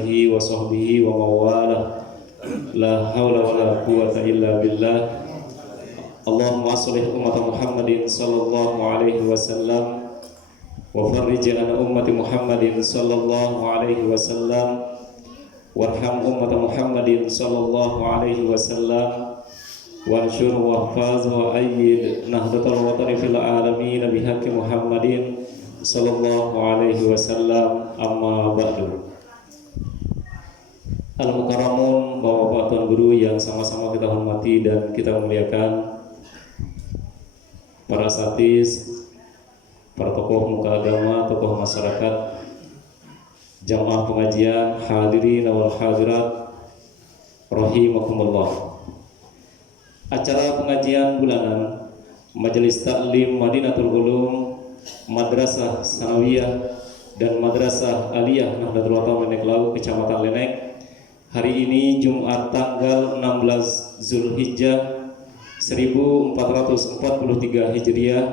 alihi wa sahbihi wa mawalah. La haula wa la quwwata illa billah. Allahumma sholli umat Muhammadin sallallahu alaihi wasallam wa farrij an ummati Muhammadin sallallahu alaihi wasallam warham umat Muhammadin sallallahu alaihi wasallam wansyur wahfaz wa ayyid nahdlatal watani fil alamin bihaqqi Muhammadin sallallahu alaihi wasallam. Amma ba'du. Al-Mukarramun, Bapak-bapak Tuan Guru yang sama-sama kita hormati dan kita muliakan, para asatidz, para tokoh muka agama, tokoh masyarakat, jamaah pengajian, hadirin wal hadirat rahimakumullah. Acara pengajian bulanan Majelis Taklim Madinatul Ulum, Madrasah Sanawiyah dan Madrasah Aliyah Nahdlatul Ulama Leneklau, Kecamatan Lenek, hari ini Jumat tanggal 16 Zulhijjah 1443 Hijriah,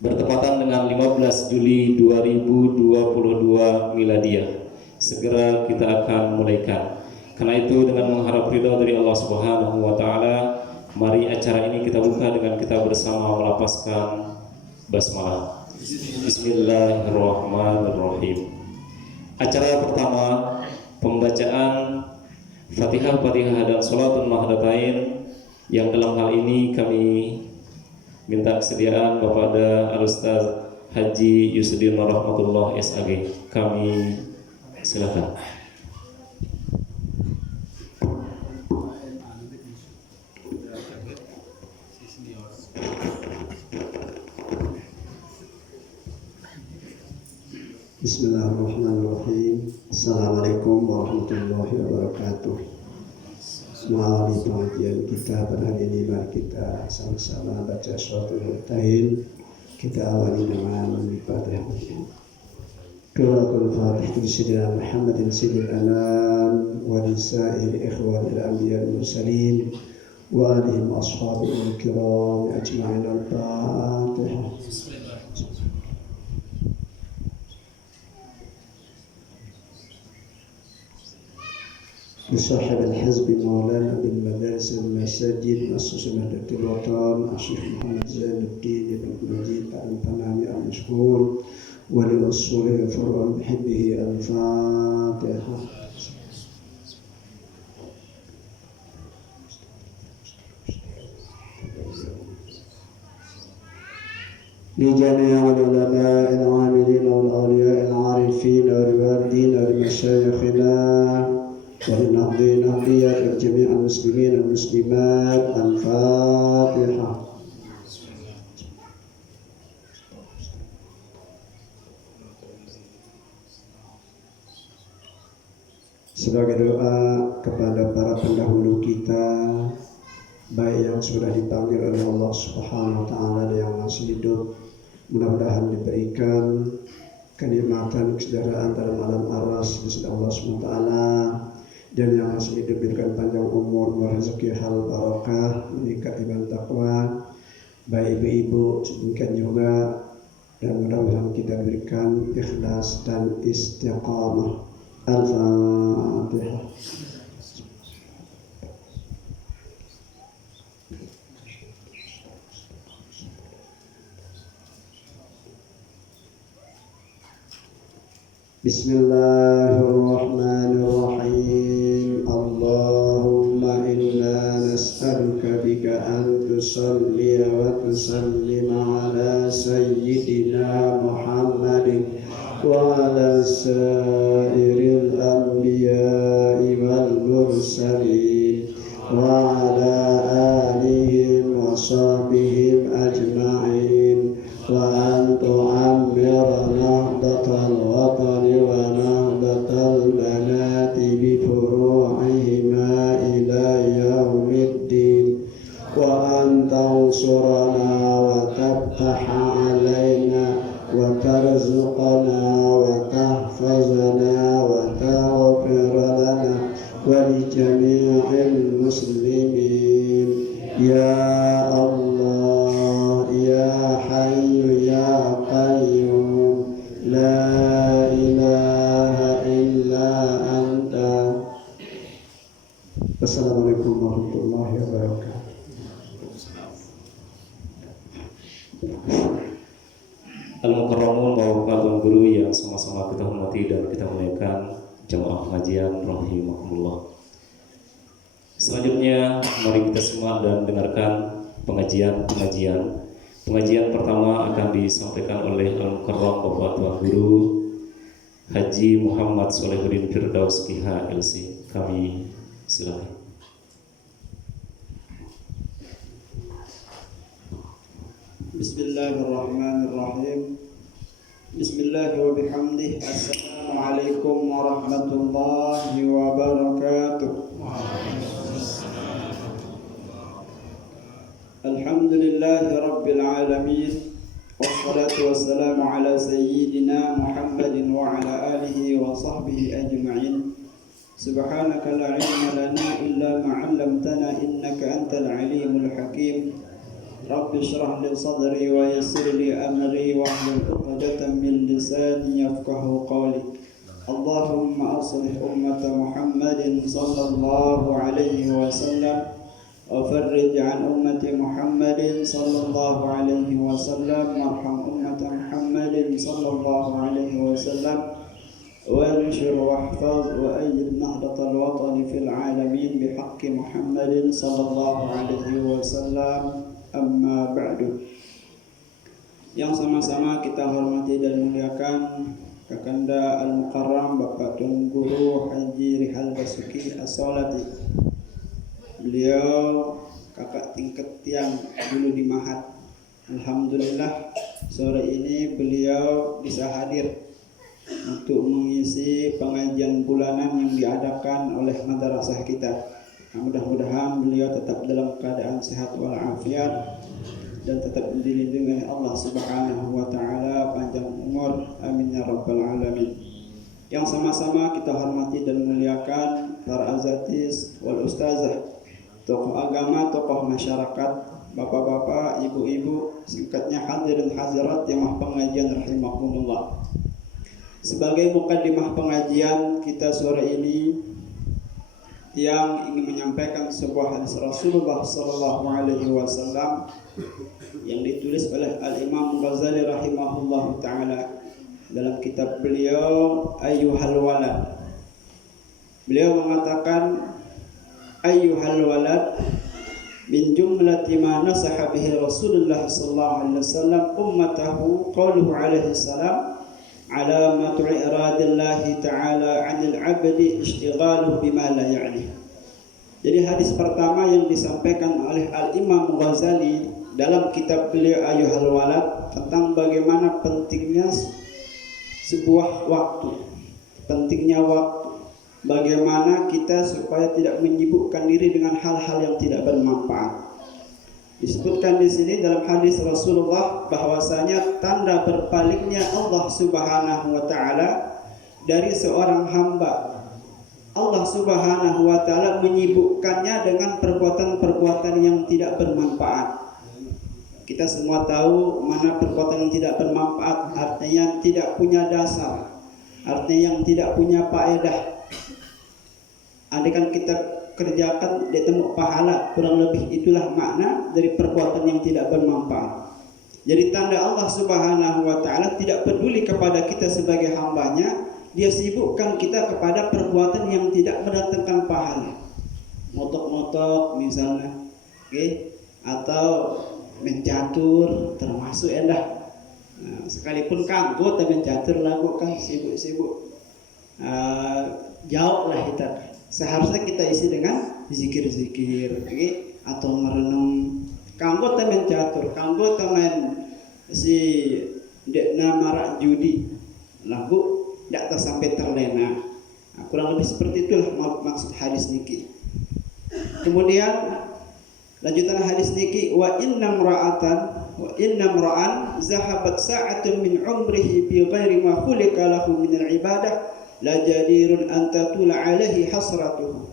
bertepatan dengan 15 Juli 2022 Miladiah. Segera kita akan mulaikan. Karena itu dengan mengharap ridha dari Allah Subhanahu wa taala, mari acara ini kita buka dengan kita bersama melapaskan basmalah. Bismillahirrahmanirrahim. Acara pertama, pembacaan Fatihah dan Sholatul Mahdatain, yang dalam hal ini kami minta kesediaan kepada Al-Ustaz Haji Yusudin Rahmatullah SAG. Kami silakan. Bismillahirrahmanirrahim. Assalamualaikum warahmatullahi wabarakatuh. Melalui pengajian kita pada hari ini, mari kita sama-sama baca Sholatul Mahdatain. Kita awali dengan Fatihah. Qiraatul Fatihah li Sayyidina Muhammadin sayyidil anam wa li sa'iri ikhwanil anbiya wal mursalin wa alihim ashabihil kiram ajma'in. Al-Fatihah. لصاحب الحزب مولانا بالمدارس والمساجد مؤسسة نهضة الوطن الشيخ محمد زين الدين بن مجيد الفناني المشهور ولأصوله فرع بحبه. الفاتحة. لجميع العلماء العاملين والأولياء العارفين والوالدين ولمشايخنا ولنقضي نقضية جميع المسلمين والمسلمات. الفاتحة. Sebagai doa kepada para pendahulu kita, baik yang sudah dipanggil oleh Allah Subhanahu wa taala dan yang masih hidup, mudah-mudahan diberikan kenikmatan kesejahteraan dalam alam aras di sisi Allah Subhanahu wa taala, dan yang masih hidup diberikan panjang umur, rezeki hal barakah, meningkat iman takwa, baik ibu-ibu demikian juga, dan mudah-mudahan kita berikan ikhlas dan istiqamah. Al-Fatihah. Bismillahirrahmanirrahim. Allahumma inna nas'aluka bika an tusalli wa tusallim ala sayyidina Muhammadin wa ala sairil anbiya'i wal mursalin wa ala alihim wa sahbihim ajma'in, wa an tu'ammira nahdatal watani wa nahdatal banati bi furu'ihima ila yaumiddin, wa an tansurana wa tabtaha alaina wa tarzuqana wa tahfazana wa taghfir lana wa li jami'il muslimin. Ya Allah, ya Hayyu ya Qayyum, la ilaha illa Wassalamualaikum warahmatullahi wabarakatuh. Al-Mukarramun Bapak Tuan Guru yang sama-sama kita hormati dan kita muliakan, jamaah pengajian rahimakumullah. Selanjutnya mari kita semua dan dengarkan pengajian pertama akan disampaikan oleh Al-Mukarram Bapak Tuan Guru Haji Muhammad Solehuddin Firdaus PH LC. Kami silakan. Bismillahirrahmanirrahim. Bismillah wa bihamdih. Assalamualaikum warahmatullahi wabarakatuh. Alhamdulillahi rabbil alamin. Wassalatu wassalamu ala sayyidina Muhammadin wa ala alihi wa sahbihi ajma'in. Subhanaka la ilma lana illa ma 'allamtana innaka antal alimul hakim. Rabbi shrah li sadri wa yassir li amri wahlul 'uqdatam min lisani yafqahu qawli. Allahumma aslih ummata Muhammadin sallallahu alaihi wasallam wa farrij 'an ummati Muhammadin sallallahu alaihi wasallam warham ummata Muhammadin sallallahu alaihi wasallam wa anshur wahfaz wa ayyid nahdatal watani fil 'alamin bihaqqi Muhammadin sallallahu alaihi wasallam. Amma ba'du. Yang sama-sama kita hormati dan muliakan Kakanda Al-Mukarram Bapak Tuan Guru Haji Rihal Basuki As-Solati. Beliau kakak tingkat yang dulu di Mahat. Alhamdulillah sore ini beliau bisa hadir untuk mengisi pengajian bulanan yang diadakan oleh madrasah kita. Mudah-mudahan beliau tetap dalam keadaan sehat walafiat dan tetap dilindungi oleh Allah Subhanahu wa taala, panjang umur, amin ya rabbal alamin. Yang sama-sama kita hormati dan muliakan para azatis wal ustazah, tokoh agama, tokoh masyarakat, bapak-bapak, ibu-ibu, singkatnya hadirin hadirat yang pengajian rahimakumullah. Sebagai mukadimah pengajian kita sore ini yang ingin menyampaikan sebuah hadis Rasulullah sallallahu alaihi wasallam yang ditulis oleh Al-Imam Ghazali rahimahullah taala dalam kitab beliau Ayyuhal Walad. Beliau mengatakan ayyuhal walad min jumlati ma nasaha bihi Rasulullah sallallahu alaihi wasallam ummatahu qauluhu alaihi salam alamatu iradillahi ta'ala 'anil 'abdi ishtighaluhu bima la ya'ni. Jadi hadis pertama yang disampaikan oleh Al-Imam Ghazali dalam kitab beliau Ayyuhal Walad tentang bagaimana pentingnya sebuah waktu, pentingnya waktu, bagaimana kita supaya tidak menyibukkan diri dengan hal-hal yang tidak bermanfaat. Disebutkan di sini dalam hadis Rasulullah bahwasanya tanda berpalingnya Allah Subhanahu wa taala dari seorang hamba, Allah Subhanahu wa taala menyibukkannya dengan perbuatan-perbuatan yang tidak bermanfaat. Kita semua tahu mana perbuatan yang tidak bermanfaat, artinya tidak punya dasar, artinya yang tidak punya faedah. Andaikan kita kerjakan dia temu pahala, kurang lebih itulah makna dari perbuatan yang tidak bermanfaat. Jadi tanda Allah Subhanahu wa taala tidak peduli kepada kita sebagai hambanya, dia sibukkan kita kepada perbuatan yang tidak mendatangkan pahala. Motok-motok misalnya, atau mencatur termasuk endah. Nah, sekalipun kanggo tapi mencatur lagu kan sibuk-sibuk. Jauh lah kita. Seharusnya kita isi dengan zikir-zikir, atau merenung. Kanggo temen catur, kanggo temen si dekna marak judi, lagu tidak sampai terlena. Nah, kurang lebih seperti itulah maksud hadis niki. Kemudian lanjutan hadis niki, wa inna mra'an zahabat sa'atun min umrihi bi ghairi ma khuliqa lahu min al-ibadah la jadirun an tatula alaihi hasratuhu.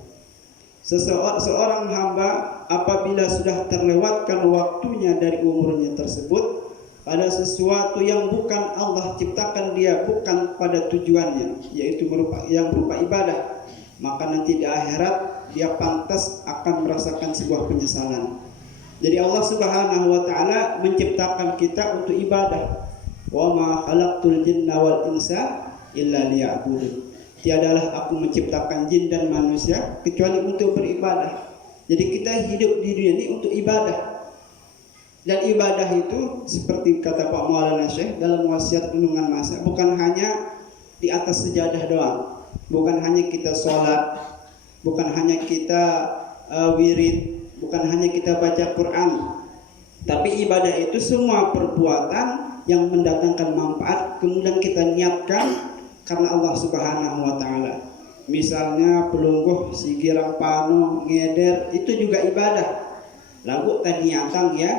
Seorang hamba apabila sudah terlewatkan waktunya dari umurnya tersebut pada sesuatu yang bukan Allah ciptakan dia, bukan pada tujuannya, yaitu berupa ibadah, maka nanti di akhirat dia pantas akan merasakan sebuah penyesalan. Jadi Allah Subhanahu wa taala menciptakan kita untuk ibadah. Wa ma khalaqtul jinna wal insa illa liya'budun. Tiadalah aku menciptakan jin dan manusia kecuali untuk beribadah. Jadi kita hidup di dunia ini untuk ibadah. Dan ibadah itu seperti kata Pak Maulana Syekh dalam wasiat Gunungan Masa, bukan hanya di atas sejadah doang, bukan hanya kita sholat, bukan hanya kita wirid, bukan hanya kita baca Quran, tapi ibadah itu semua perbuatan yang mendatangkan manfaat kemudian kita niatkan karena Allah Subhanahu wa taala. Misalnya pelungguh, sigirang pano, ngeder, itu juga ibadah. Lagu taniatang ya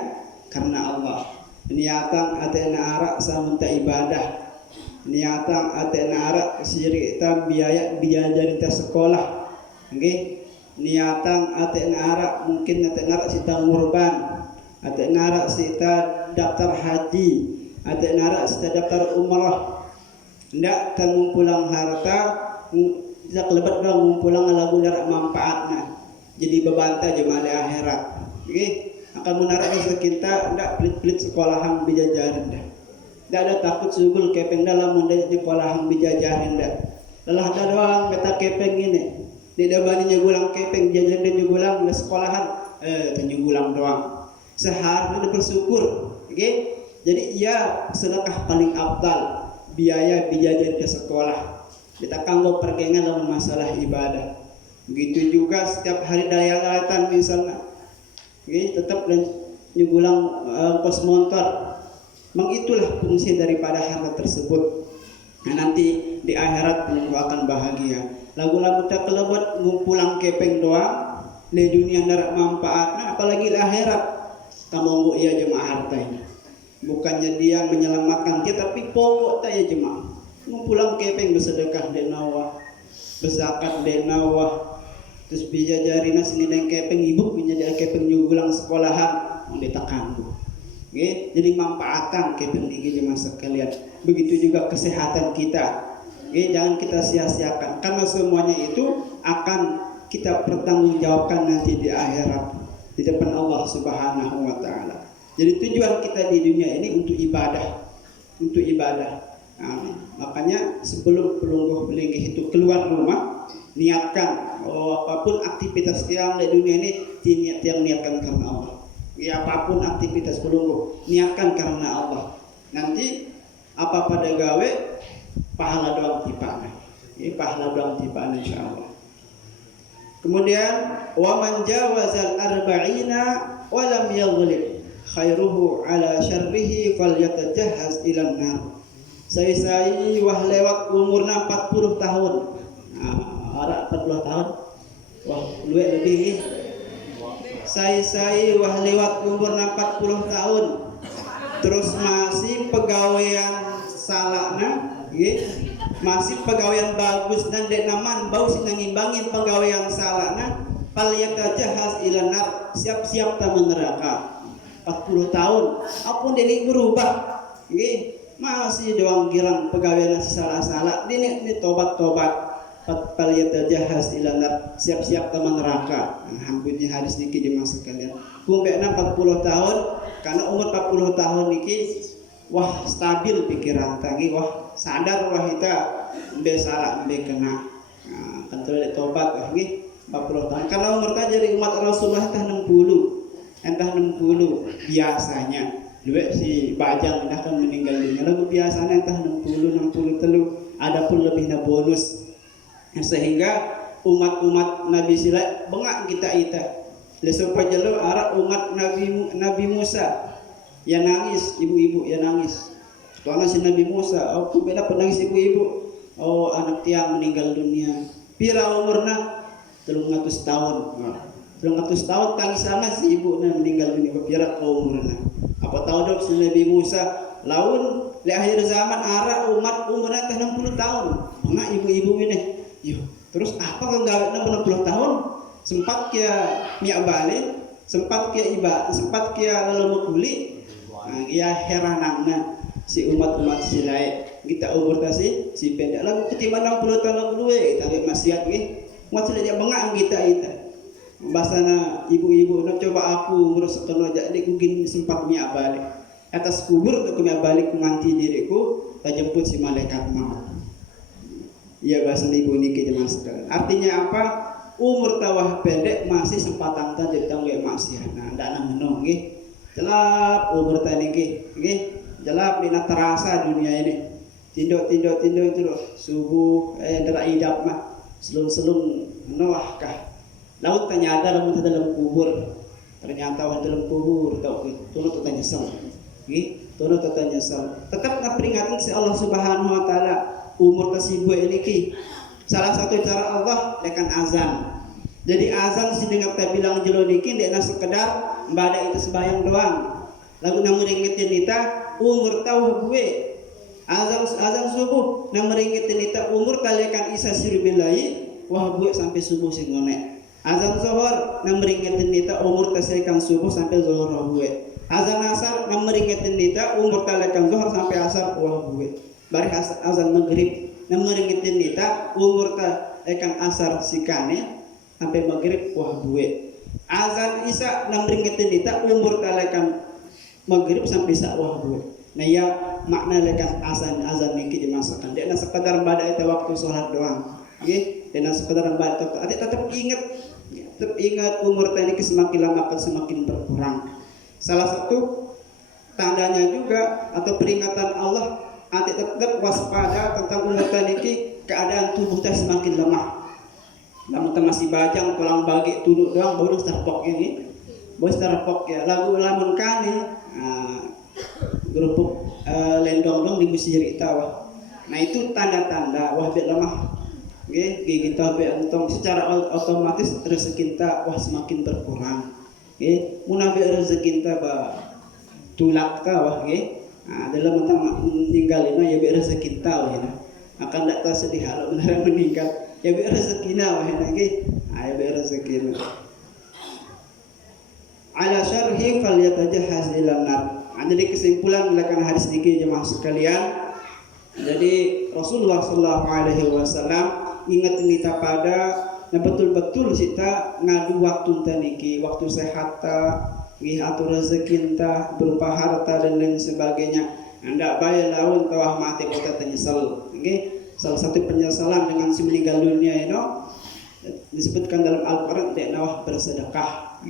karena Allah. Niatang atena arak samunta ibadah. Niatang atena arak sirik ta biaya jadi ta sekolah. Nggih. Niatang atena arak mungkin atena arak sita ngurban. Atena arak sita daftar haji. Atena arak sita daftar umrah. Ndak kan ngumpulang harta tidak lebat dong ngumpulang lagu darat manfaatnya. Jadi bebanta jemaah di akhirat. Nggih. Akan menarik kita ndak pelit-pelit sekolahan bijajaran dah. Ndak ada takut subul kepeng dalam mendek sekolahan bijajaran dah. Lelah ada doang beta kepeng ini. Di dabaninya gulang kepeng jajan dan gulang di sekolahan tanjugulang doang. Seharusnya bersyukur. Okay? Jadi ia sedekah paling abdal biaya bijajan ke sekolah. Kita kanggo pergengan dalam masalah ibadah. Begitu juga setiap hari daya-dayatan misalnya. Okay, tetap dan nyugulang pos motor. Memang itulah fungsi daripada harta tersebut. Nah, nanti di akhirat penunggu akan bahagia. Lagu-lagu tak kelebet ngumpulang kepeng doang, di dunia darat manfaatnya, apalagi di akhirat. Tamonggo ia jemaah harta ini. Bukannya dia menyelamatkan kita, tapi pokok tak ya jemaah. Ngumpulang kepeng bersedekah di nawah, berzakat di nawah. Terus bija jari nasi ngideng kepeng ibu menjadi kepeng nyugulang sekolahan ditekan. Okay? Jadi manfaatan kepeng ini jemaah sekalian. Begitu juga kesehatan kita. Okay? Jangan kita sia-siakan karena semuanya itu akan kita pertanggungjawabkan nanti di akhirat di depan Allah Subhanahu wa taala. Jadi tujuan kita di dunia ini untuk ibadah. Untuk ibadah. Amin. Makanya sebelum pelungguh belinggih itu keluar rumah, niatkan apapun aktivitas yang di dunia ini yang niatkan karena Allah. Ya, apapun aktivitas pelungguh niatkan karena Allah. Nanti apa pada gawe pahala doang tipaan. Ini pahala doang tipaan insyaallah. Kemudian wa man jawazal arba'ina wa lam yaghlib khairuhu ala syarrihi falyatajahhaz ilan nar. Saya wah lewat umurna 40 tahun. Ada 40 tahun. Wah, lebih. Saya wah lewat umurna 40 tahun. Terus masih pegawaian salahna, nggih. Masih pegawaian bagus dan dek naman bau sing ngimbangin pegawaian salahna, falyatahaz ilan nar, siap-siap ta neraka. 40 tahun. Apun dene berubah. Nggih. Masih doang girang pegawai nasi salah-salah ini tobat-tobat falyatahaz ilan nar, siap-siap teman neraka. Hampunnya hadis niki di masa kalian kumbekna 40 tahun karena umur 40 tahun niki wah stabil pikiran tadi wah sadar wah kita mbe salah mbe kena kan terus tobat wah nggih 40 tahun karena umur ta jadi umat Rasulullah tah 60 biasanya dua si bajang dah kan meninggal dunia lalu biasanya entah 60 telu ada pun lebihnya bonus sehingga umat-umat Nabi sila bengak kita lesopah jelo arah umat Nabi Musa ya nangis ibu-ibu ya nangis soalnya si Nabi Musa aku bela penangis ibu-ibu anak tiang meninggal dunia pira umurna 300 tahun 300 tahun tangis sangat si ibu meninggal dunia pira umurna apa tahu dok si Nabi Musa laun di akhir zaman arah umat umurnya 60 tahun mana ibu-ibu ini yuk terus apa kan gawetna 60 tahun sempat kia miak balik sempat kia iba sempat kia lalu kuli ia heranangna si umat-umat silai kita umur tasi si pendek lagu ketimbang 60 tahun lagu kita maksiat nggih Maksudnya dia bengak kita itu. Bahasana ibu-ibu nak coba aku ngurus kena jadi mungkin sempat mia balik. Atas kubur tu kena balik menganti diriku, tak jemput si malaikat maut. Iya bahasa ibu niki zaman sekarang. Artinya apa? Umur tawah pendek masih sempatan ta jadi tanggung maksiat. Nah, ndak nang menung nggih. Jelap umur tadi nggih. Jelap dina terasa dunia ini. Tindo itu subuh dera idap mah selung-selung menawah kah. Laut tanya ada dalam kubur. Ternyata dalam kubur tahu turut tanya nyesal. Nggih, turut tanya nyesal. Tetap na peringatan si Allah Subhanahu wa taala umur tersibuk ini ki. Salah satu cara Allah dengan azan. Jadi azan si dengar tak bilang jelo niki dek na sekedar mbada itu sembahyang doang. Lagu namun ingetin nita umur tahu gue. Azan subuh na meringetin nita umur talekan isa sirubillahi wah gue sampai subuh sing ngonek. Azan zuhur na meringetin nita umur tasekan subuh sampai zuhur gue. Azan asar na meringetin nita umur talekan zuhur sampai asar wah gue. Bari azan maghrib na meringetin nita umur talekan asar sikane sampai maghrib wah gue. Azan isya na meringetin nita umur talekan maghrib sampai isya wah gue. Nah ya makna lekan azan niki dimasukkan. Dia nak sekadar pada itu waktu sholat doang. Oke, dia nak sekadar pada tetap ingat umur tadi semakin lama akan semakin berkurang. Salah satu tandanya juga atau peringatan Allah nanti tetap waspada tentang umur tadi keadaan tubuh kita semakin lemah. Namun kita masih bajang tulang bagi tunduk doang baru terpok ini, baru terpok ya. Lamun kane. Gerupuk lendong di musir kita wah. Nah itu tanda-tanda wah bet lemah. Nggih, kita bet entong secara otomatis rezeki kita wah semakin berkurang. Nggih, mun bet rezeki kita ba tulak ta wah nggih. Nah, dalam mentang meninggalina ya bet rezeki kita wah ya. Akan dak ta sedih kalau benar meninggal. Ya bet rezekina wah nggih. Ah ya bet rezekina. Ala syarhi falyatajahhaz ila nar. Jadi kesimpulan melakukan hadis niki jemaah sekalian. Jadi Rasulullah sallallahu alaihi wasallam ingat kita pada yang betul-betul kita ngadu waktu niki, waktu sehat ta, atur rezeki ta, berupa harta dan lain sebagainya. Anda bayar laun tawah mati kita menyesal. Nggih, salah satu penyesalan dengan si meninggal dunia itu disebutkan dalam Al-Qur'an dia nawah bersedekah.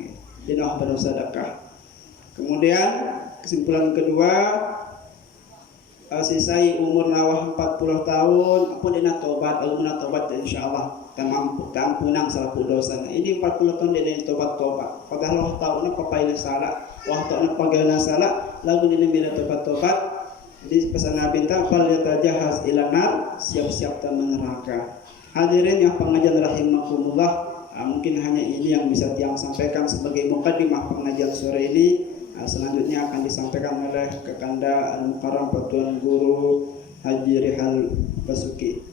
Dia nawah bersedekah. Kemudian kesimpulan kedua, sisai umur nawah 40 tahun, apa dia nak tobat, kalau nak tobat insyaallah tampunang salah dosa. Ini 40 tahun dia tobat. Pada Allah tahu nak papai salah, wah tahu nak pagana salah, lalu dia bila tobat. Jadi pesan Nabi ta fal yatajahaz ila nar, siap-siap ta neraka. Hadirin yang pengajian rahimakumullah, mungkin hanya ini yang bisa tiang sampaikan sebagai mukadimah pengajian sore ini. Selanjutnya akan disampaikan oleh Kekanda Al-Mukarram Tuan Guru Haji Rihal Basuki.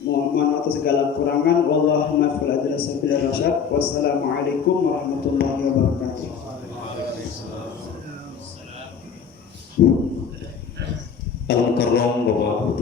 Mohon atas segala kurangan. Wallahumma fil ajra sabil rasyad. Wassalamualaikum warahmatullahi wabarakatuh. Al-Mukarram Bapak